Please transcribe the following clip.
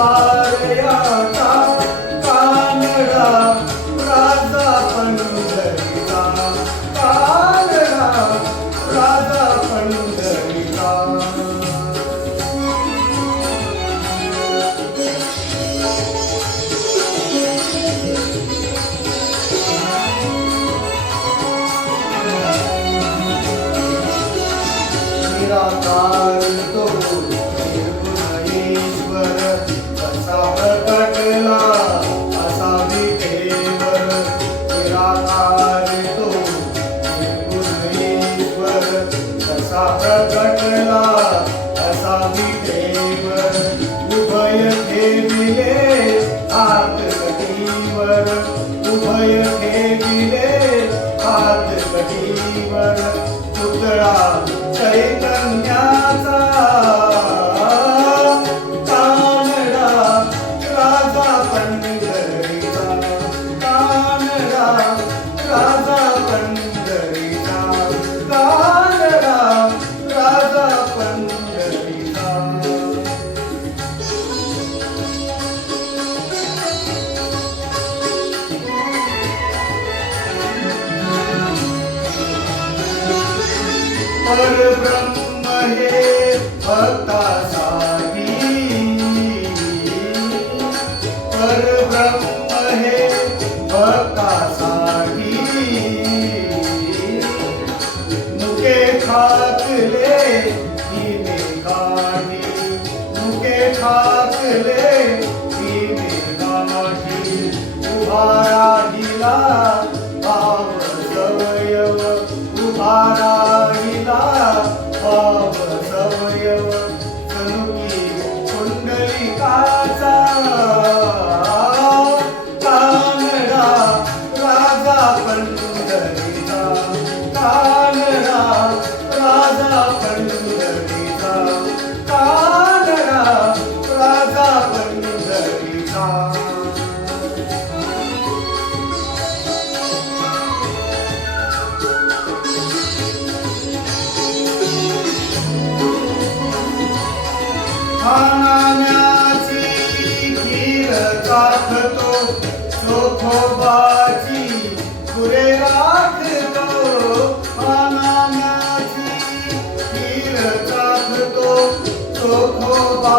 पारयाचा कानडा राजा पंढरीचा, कानडा राजा पंढरीचा. निराकार तो निर्गुणेश्वर कसा प्रकटला असा विठेवर. निराकार तो निर्गुणेश्वर कसा प्रकटला असा विठेवर. उभय ठेविले हात कटीवर, उभय ठेविले हात कटीवर. पुतळा चैतन्याचा कानडा राजा पंढरीचा, कानडा राजा पंढरीचा, कानडा राजा पंढरीचा. परब्रह्म हे भक्तासाठी, परब्रह्म हे भक्तासाठी. मुके खाकले तिने काठी, मुके खाकले तिने काठी. उभारा दिला भाव सवयव, उभारा भाव सवयव. जनुकी पुंडलिकाचा कानडा राजा पंढरीचा, कानडा राजा पंढरीचा, कानडा राजा पंढरीचा. खानाम्याची खीर चाखतो चोखोबाची पुरे राखतो. खानाम्याची खीर चाखतो चोखोबा